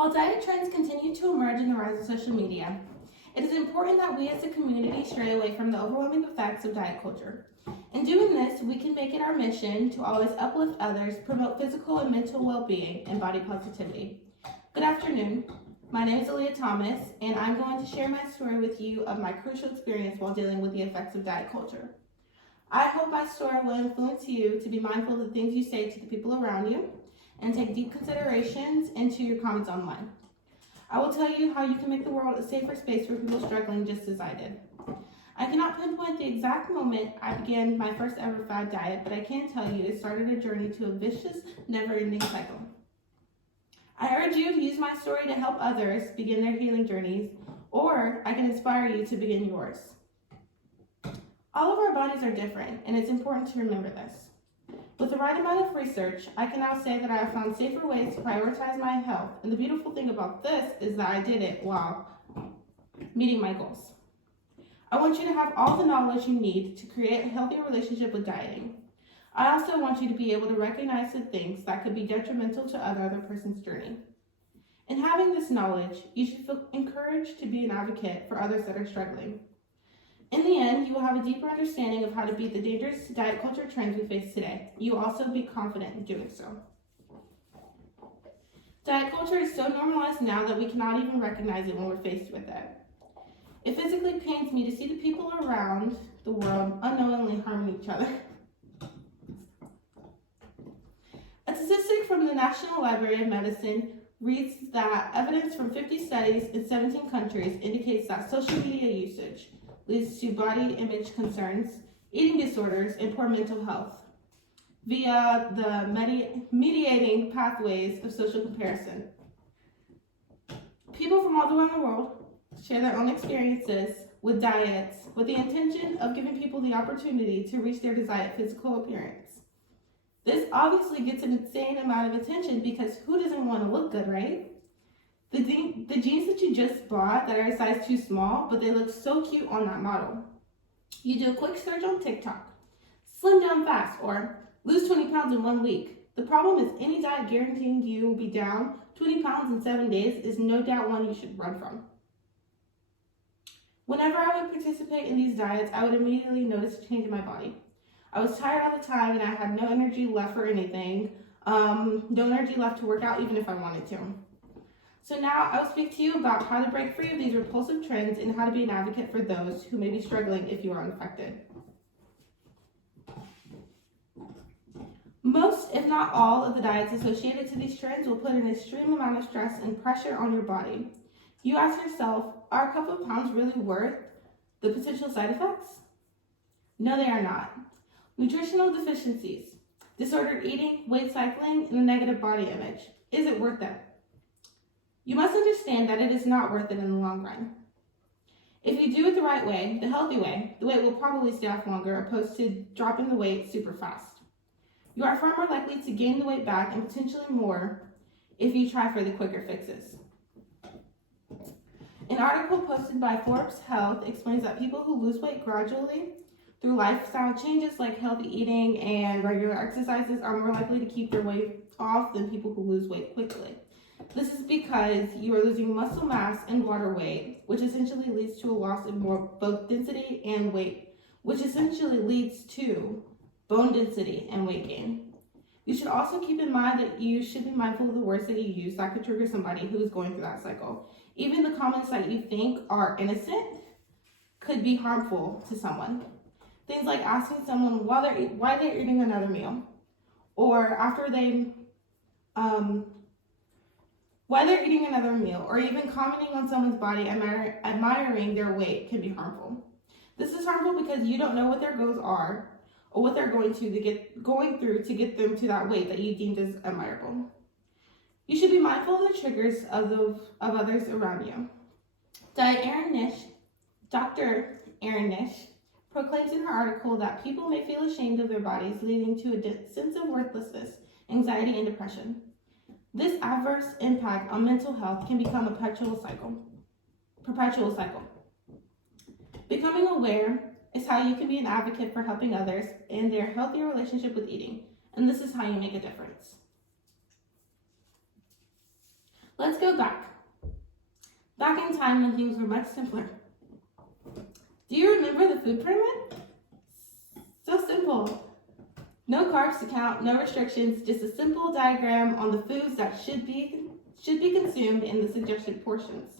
While diet trends continue to emerge in the rise of social media, it is important that we as a community stray away from the overwhelming effects of diet culture. In doing this, we can make it our mission to always uplift others, promote physical and mental well-being, and body positivity. Good afternoon. My name is Aaliyah Thomas, and I'm going to share my story with you of my crucial experience while dealing with the effects of diet culture. I hope my story will influence you to be mindful of the things you say to the people around you and take deep considerations into your comments online. I will tell you how you can make the world a safer space for people struggling just as I did. I cannot pinpoint the exact moment I began my first ever fad diet, but I can tell you it started a journey to a vicious, never-ending cycle. I urge you to use my story to help others begin their healing journeys, or I can inspire you to begin yours. All of our bodies are different, and it's important to remember this. With the right amount of research, I can now say that I have found safer ways to prioritize my health, and the beautiful thing about this is that I did it while meeting my goals. I want you to have all the knowledge you need to create a healthier relationship with dieting. I also want you to be able to recognize the things that could be detrimental to another person's journey. In having this knowledge, you should feel encouraged to be an advocate for others that are struggling. In the end, you will have a deeper understanding of how to beat the dangerous diet culture trends we face today. You will also be confident in doing so. Diet culture is so normalized now that we cannot even recognize it when we're faced with it. It physically pains me to see the people around the world unknowingly harming each other. A statistic from the National Library of Medicine reads that evidence from 50 studies in 17 countries indicates that social media usage leads to body image concerns, eating disorders, and poor mental health via the mediating pathways of social comparison. People from all around the world share their own experiences with diets with the intention of giving people the opportunity to reach their desired physical appearance. This obviously gets an insane amount of attention because who doesn't want to look good, right? The jeans that you just bought that are a size too small, but they look so cute on that model. You do a quick search on TikTok, slim down fast, or lose 20 pounds in 1 week. The problem is any diet guaranteeing you will be down 20 pounds in 7 days is no doubt one you should run from. Whenever I would participate in these diets, I would immediately notice a change in my body. I was tired all the time and I had no energy left for anything, no energy left to work out even if I wanted to. So now I will speak to you about how to break free of these repulsive trends and how to be an advocate for those who may be struggling if you are unaffected. Most, if not all, of the diets associated to these trends will put an extreme amount of stress and pressure on your body. You ask yourself, are a couple of pounds really worth the potential side effects? No, they are not. Nutritional deficiencies, disordered eating, weight cycling, and a negative body image. Is it worth it? You must understand that it is not worth it in the long run. If you do it the right way, the healthy way, the weight will probably stay off longer opposed to dropping the weight super fast. You are far more likely to gain the weight back and potentially more if you try for the quicker fixes. An article posted by Forbes Health explains that people who lose weight gradually through lifestyle changes like healthy eating and regular exercises are more likely to keep their weight off than people who lose weight quickly. This is because you are losing muscle mass and water weight, which essentially leads to a loss in both density and weight, which essentially leads to bone density and weight gain. You should also keep in mind that you should be mindful of the words that you use that could trigger somebody who is going through that cycle. Even the comments that you think are innocent could be harmful to someone. Things like asking someone why they're eating another meal, or why they're eating another meal, or even commenting on someone's body admiring their weight can be harmful. This is harmful because you don't know what their goals are or what they're going through to get them to that weight that you deemed as admirable. You should be mindful of the triggers of others around you. Dr. Erin Nish proclaims in her article that people may feel ashamed of their bodies, leading to a sense of worthlessness, anxiety, and depression. This adverse impact on mental health can become a perpetual cycle. Becoming aware is how you can be an advocate for helping others in their healthier relationship with eating, and this is how you make a difference. Let's go back in time when things were much simpler. Do you remember the food pyramid? So simple. No carbs to count, no restrictions, just a simple diagram on the foods that should be consumed in the suggested portions.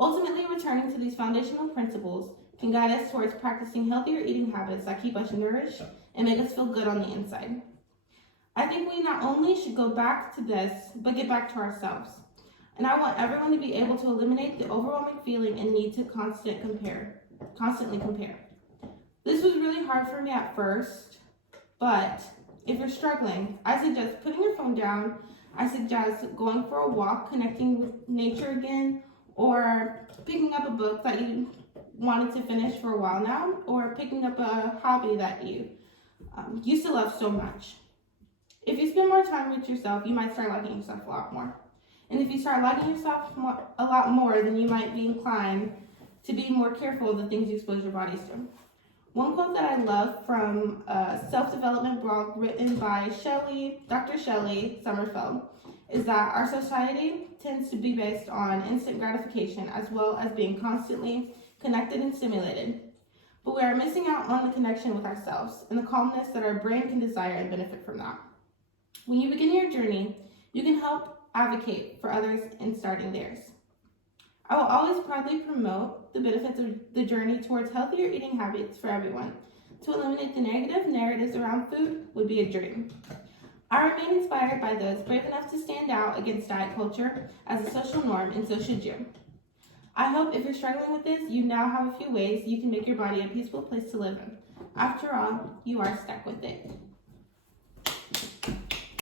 Ultimately, returning to these foundational principles can guide us towards practicing healthier eating habits that keep us nourished and make us feel good on the inside. I think we not only should go back to this, but get back to ourselves. And I want everyone to be able to eliminate the overwhelming feeling and need to constantly compare. This was really hard for me at first, but if you're struggling, I suggest putting your phone down. I suggest going for a walk, connecting with nature again, or picking up a book that you wanted to finish for a while now, or picking up a hobby that you used to love so much. If you spend more time with yourself, you might start liking yourself a lot more. And if you start liking yourself a lot more, then you might be inclined to be more careful of the things you expose your bodies to. One quote that I love from a self-development blog written by Dr. Shelley Summerfeld is that our society tends to be based on instant gratification as well as being constantly connected and stimulated. But we are missing out on the connection with ourselves and the calmness that our brain can desire and benefit from that. When you begin your journey, you can help advocate for others in starting theirs. I will always proudly promote the benefits of the journey towards healthier eating habits for everyone. To eliminate the negative narratives around food would be a dream. I remain inspired by those brave enough to stand out against diet culture as a social norm, and so should you. I hope if you're struggling with this, you now have a few ways you can make your body a peaceful place to live in. After all, you are stuck with it.